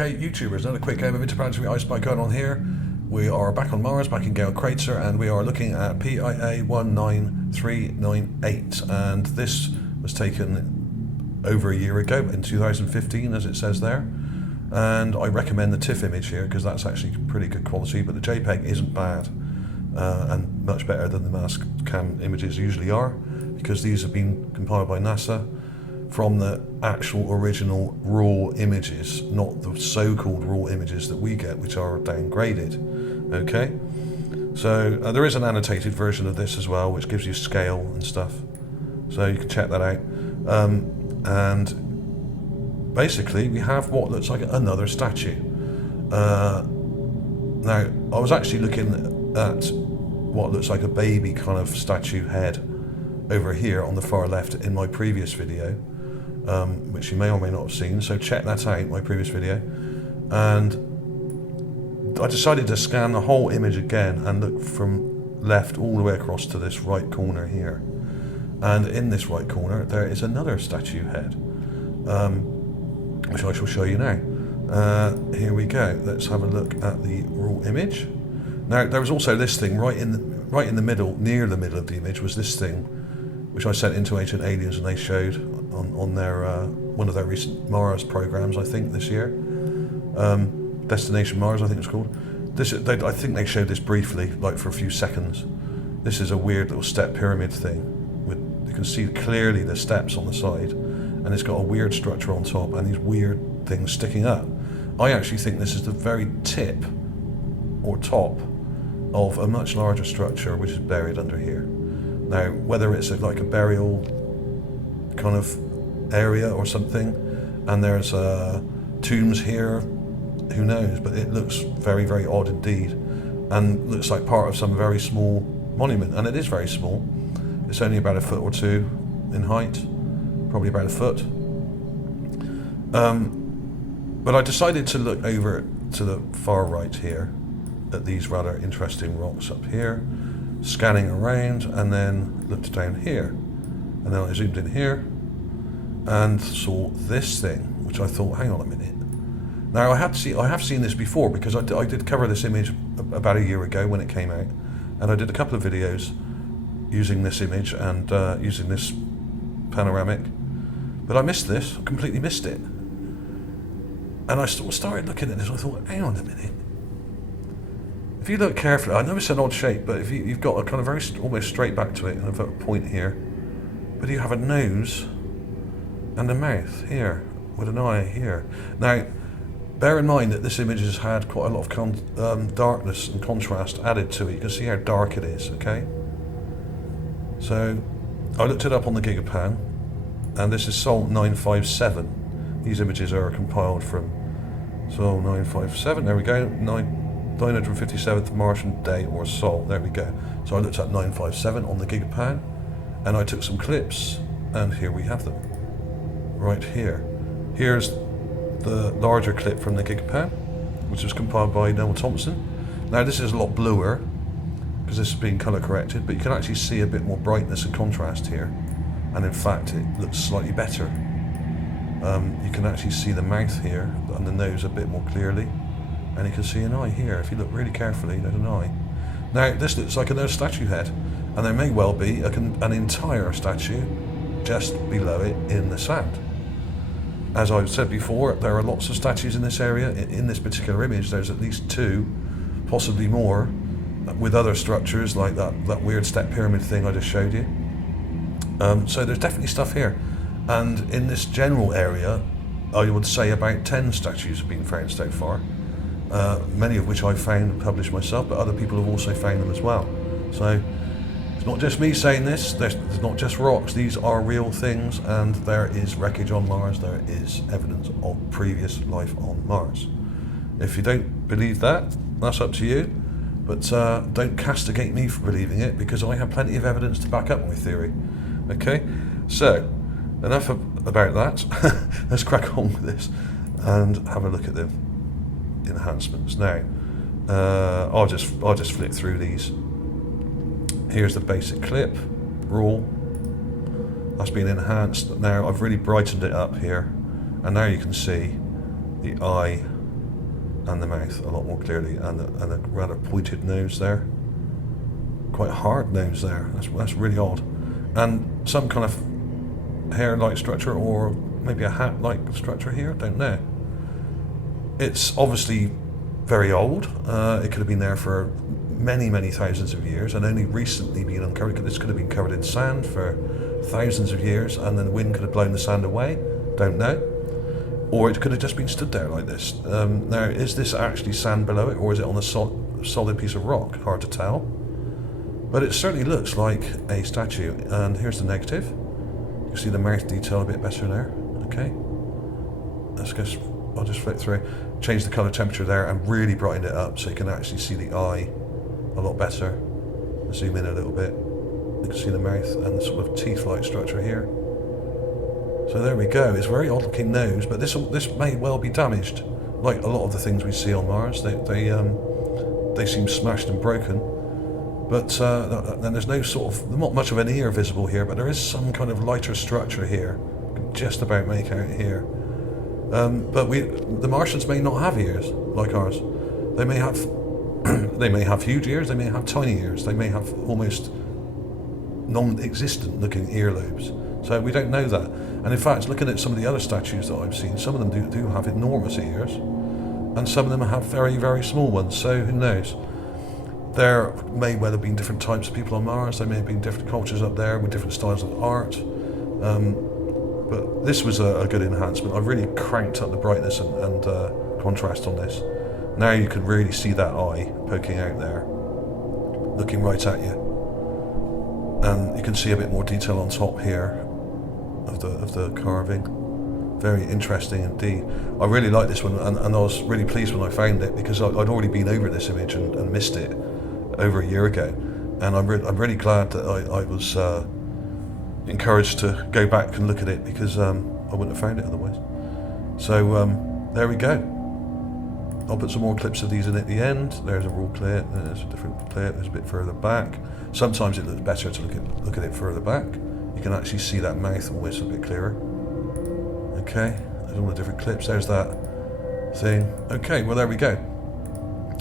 Okay, YouTubers, another quick game of interplanetary ice spike going on here. We are back on Mars, back in Gale Crater, and we are looking at PIA 19398. And this was taken over a year ago, in 2015, as it says there. And I recommend the TIFF image here, because that's actually pretty good quality, but the JPEG isn't bad. And much better than the mass cam images usually are, because these have been compiled by NASA from the actual original raw images, not the so-called raw images that we get, which are downgraded. Okay, so there is an annotated version of this as well, which gives you scale and stuff, so you can check that out. And basically we have what looks like another statue. Now I was actually looking at what looks like a baby kind of statue head over here on the far left in my previous video, which you may or may not have seen, so check that out, my previous video. And I decided to scan the whole image again and look from left all the way across to this right corner here. And in this right corner there is another statue head, which I shall show you now. Here we go, let's have a look at the raw image. Now there was also this thing right in the middle, near the middle of the image was this thing, which I sent into Ancient Aliens, and they showed on their one of their recent Mars programs, I think this year. Destination Mars, I think it's called. I think they showed this briefly, like for a few seconds. This is a weird little step pyramid thing. You can see clearly the steps on the side, and it's got a weird structure on top and these weird things sticking up. I actually think this is the very tip or top of a much larger structure which is buried under here. Now, whether it's like a burial kind of area or something, and there's tombs here, who knows, but it looks very, very odd indeed, and looks like part of some very small monument, and it is very small. It's only about a foot or two in height, probably about a foot. But I decided to look over to the far right here at these rather interesting rocks up here, scanning around, and then looked down here, and then I zoomed in here and saw this thing, which I thought, hang on a minute. Now I have seen this before, because I did cover this image about a year ago when it came out, and I did a couple of videos using this image and using this panoramic, but I missed this, completely missed it. And I started looking at this, and I thought, hang on a minute. If you look carefully, I know it's an odd shape, but if you've got a kind of very almost straight back to it, and I've got a point here, but you have a nose and a mouth here with an eye here. Now, bear in mind that this image has had quite a lot of darkness and contrast added to it. You can see how dark it is, okay? So, I looked it up on the Gigapan, and this is Sol 957. These images are compiled from Sol 957, there we go, 957th Martian day or Sol, there we go. So I looked at 957 on the Gigapan, and I took some clips, and here we have them, right here. Here's the larger clip from the Gigapan, which was compiled by Neville Thompson. Now this is a lot bluer, because this has been colour corrected, but you can actually see a bit more brightness and contrast here, and in fact it looks slightly better. You can actually see the mouth here and the nose a bit more clearly, and you can see an eye here. If you look really carefully, there's an eye. Now this looks like another statue head, and there may well be an entire statue just below it in the sand. As I've said before, there are lots of statues in this area. In this particular image, there's at least two, possibly more, with other structures like that weird step pyramid thing I just showed you. So there's definitely stuff here. And in this general area, I would say about 10 statues have been found so far, many of which I've found and published myself, but other people have also found them as well. So it's not just me saying this, there's not just rocks, these are real things, and there is wreckage on Mars, there is evidence of previous life on Mars. If you don't believe that, that's up to you, but don't castigate me for believing it, because I have plenty of evidence to back up my theory. Okay, so enough about that. Let's crack on with this and have a look at the enhancements. Now, I'll just flick through these. Here's the basic clip, raw. That's been enhanced. Now I've really brightened it up here, and now you can see the eye and the mouth a lot more clearly, and a rather pointed nose there. Quite a hard nose there. That's really odd. And some kind of hair-like structure, or maybe a hat-like structure here. Don't know. It's obviously very old. It could have been there for many, many thousands of years, and only recently been uncovered. This could have been covered in sand for thousands of years, and then the wind could have blown the sand away. Don't know. Or it could have just been stood there like this. Now, is this actually sand below it, or is it on a solid piece of rock? Hard to tell. But it certainly looks like a statue. And here's the negative. You can see the mouth detail a bit better there. Okay. I'll just flick through. Change the color temperature there and really brighten it up so you can actually see the eye a lot better. Zoom in a little bit. You can see the mouth and the sort of teeth-like structure here. So there we go. It's a very odd-looking nose, but this may well be damaged, like a lot of the things we see on Mars. They seem smashed and broken. But then there's not much of an ear visible here, but there is some kind of lighter structure here. You can just about make out here. But the Martians may not have ears like ours. They may have they may have huge ears. They may have tiny ears. They may have almost non-existent looking earlobes. So we don't know that. And in fact, looking at some of the other statues that I've seen, some of them do have enormous ears, and some of them have very, very small ones. So who knows? There may well have been different types of people on Mars. There may have been different cultures up there with different styles of art. But this was a good enhancement. I've really cranked up the brightness and contrast on this. Now you can really see that eye poking out there, looking right at you. And you can see a bit more detail on top here of the carving. Very interesting indeed. I really like this one, and I was really pleased when I found it, because I'd already been over this image and missed it over a year ago. And I'm really glad that I was encouraged to go back and look at it, because I wouldn't have found it otherwise. So there we go. I'll put some more clips of these in at the end. There's a raw clip, there's a different clip, there's a bit further back. Sometimes it looks better to look at it further back. You can actually see that mouth almost a bit clearer. Okay, there's all the different clips. There's that thing. Okay, well there we go.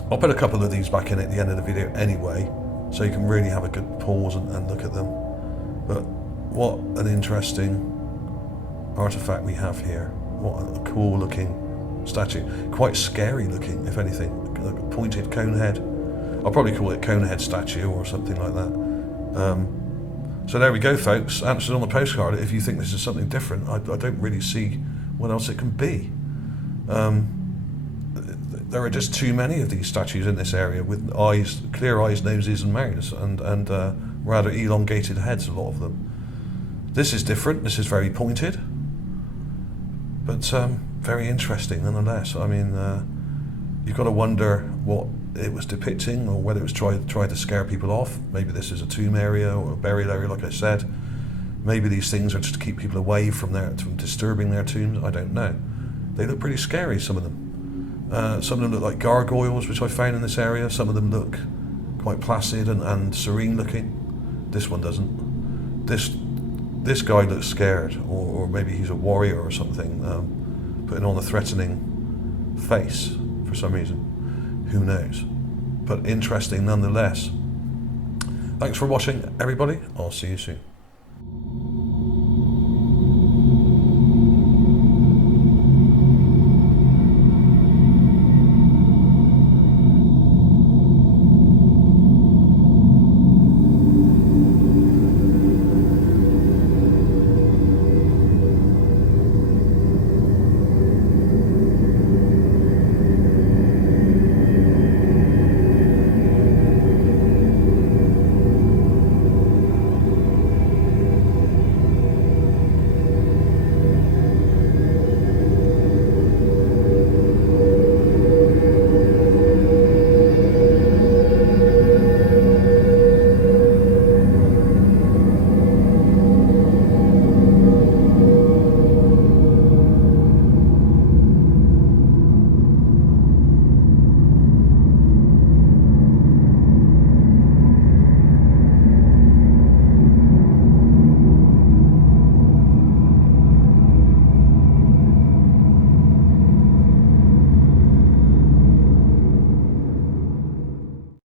I'll put a couple of these back in at the end of the video anyway, so you can really have a good pause and look at them. But what an interesting artifact we have here. What a cool looking statue. Quite scary looking, if anything. Like a pointed cone head. I'll probably call it cone head statue or something like that. So there we go, folks. Answered on the postcard. If you think this is something different, I don't really see what else it can be. There are just too many of these statues in this area with eyes, clear eyes, noses and mouths, and rather elongated heads, a lot of them. This is different. This is very pointed, but very interesting nonetheless. I mean, you've got to wonder what it was depicting, or whether it was trying to scare people off. Maybe this is a tomb area or a burial area, like I said. Maybe these things are just to keep people away from disturbing their tombs. I don't know. They look pretty scary, some of them. Some of them look like gargoyles, which I found in this area. Some of them look quite placid and serene looking. This one doesn't. This guy looks scared, or maybe he's a warrior or something, putting on a threatening face for some reason. Who knows? But interesting nonetheless. Thanks for watching, everybody. I'll see you soon.